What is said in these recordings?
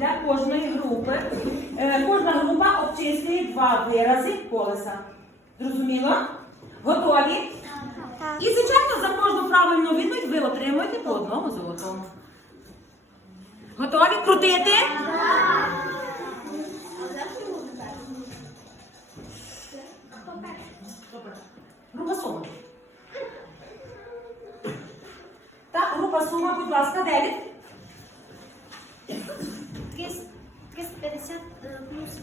для кожної групи. Е, Кожна група обчислює два вирази колеса. Зрозуміло? Готові? І, звичайно, за кожну правильну відповідь ви отримуєте по одному золотому. Готові крутити? Група сума. Так, група сума, будь ласка, 9.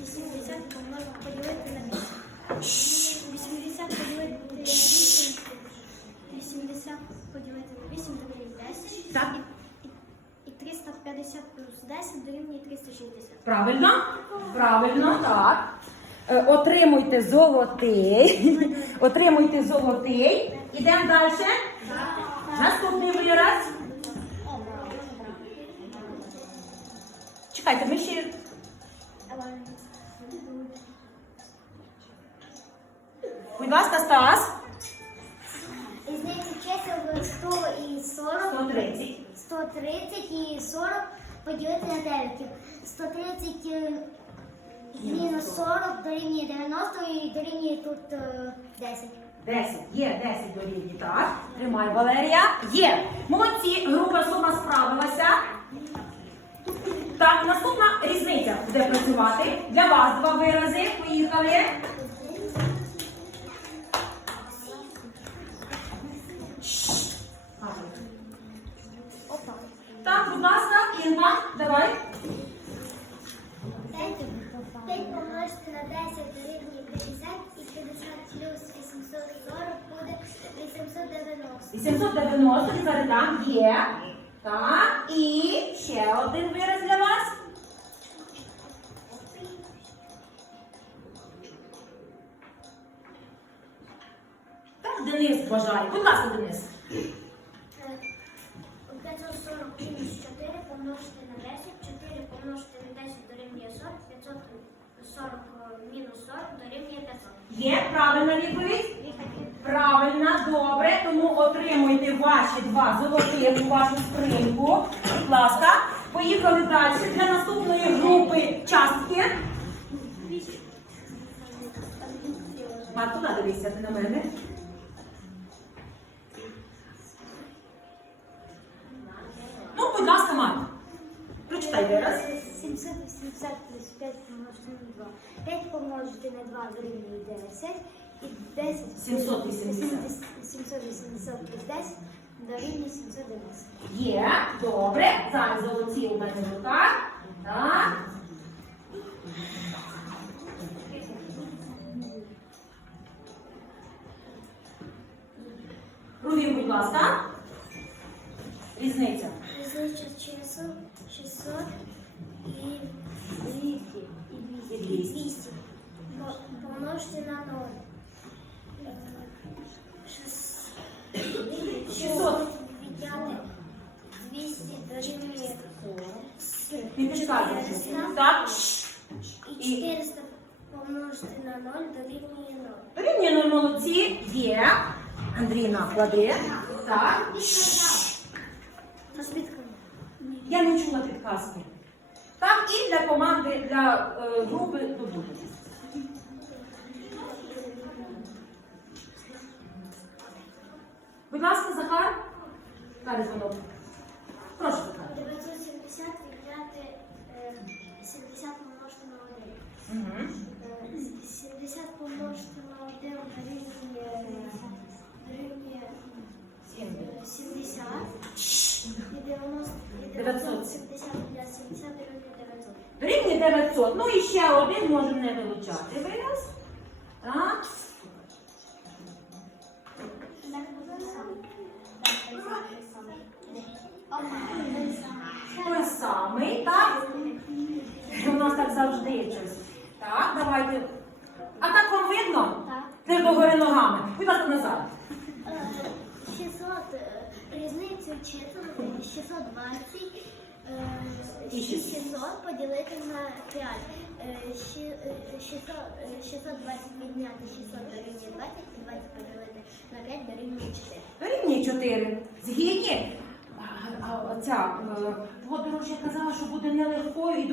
80 помножити поділити на 8. 80 поділити на 8. 80 поділити на 8 дорівнює 10. Так. І, і 350 плюс 10 дорівнює 360. Правильно? Правильно, так. Е, Отримуйте золотий. Отримуйте золотий. Ідемо далі. Наступний вираз. Чекайте, ми ще. Будь ласка, Стас. Різницю чисел 100 і 40. 130. 130 і 40 поділити на 9. 130 е, мінус 40 дорівнює 90 і дорівнює тут е, 10. 10. Є 10 до рівні, так. Тримай, Валерія. Є. Молодці, група сума справилася. Так, наступна різниця буде працювати. Для вас два вирази. Поїхали. 840 буде 890. 890 зараз там є. Так, і ще один вираз для вас. Так, Денис бажає. Будь ласка, Денис. 540 мінус 4 помножити на 10, 4 помножити на 10 дорівнює 40, 540 мінус 40 дорівнює 500. Є правильна відповідь? Добре. Тому отримуйте ваші два золотих у вашу скриньку. Будь ласка, поїхали далі для наступної групи частки. Марко, надивися ти на мене. Ну, будь ласка, Марко. Прочитай вираз. 780 плюс 5 помножити на 2. 5 помножити на 2 дорівнює 10. І 10 780. 780 плюс 10 дорівнює 790. Є, добре. Зараз золоті у мене в руках. Так. Рувім, будь ласка. Різниця. Різниця чисел 600 і 200. І 200. 200. По- на 0. 200 дорівнює Так. І 400 помножити на 0 дорівнює 0. Рівні ну, молодці. Є. Андріна, клади. Так. Я не чула підказки. Так, і для команди, для е, групи добути. Будь ласка, Захар. Далі дзвонок. Прошу, Захар. 970 відняти е, 70 помножити на 1. Угу. Е, 70 помножити на 1 дорівнює дорівнює е, 70. І 90 і 900. 970 для 70 дорівнює 900. Рівні 900. Ну і ще один можемо не вилучати. Вираз. Так. Той самий, так? У нас так завжди є щось. Так, давайте. А так вам видно? Так. Не догори ногами. Будь ласка, назад. Е, 600 е, різницю чисел 620 е, І і 600 поділити на 5. Е, щі- е, 600, е, 620 відняти 600 дорівнює 20 і 20 поділити на 5 дорівнює 4. Рівні 4. Згідні? Ця е, подорож казала, що буде нелегкою і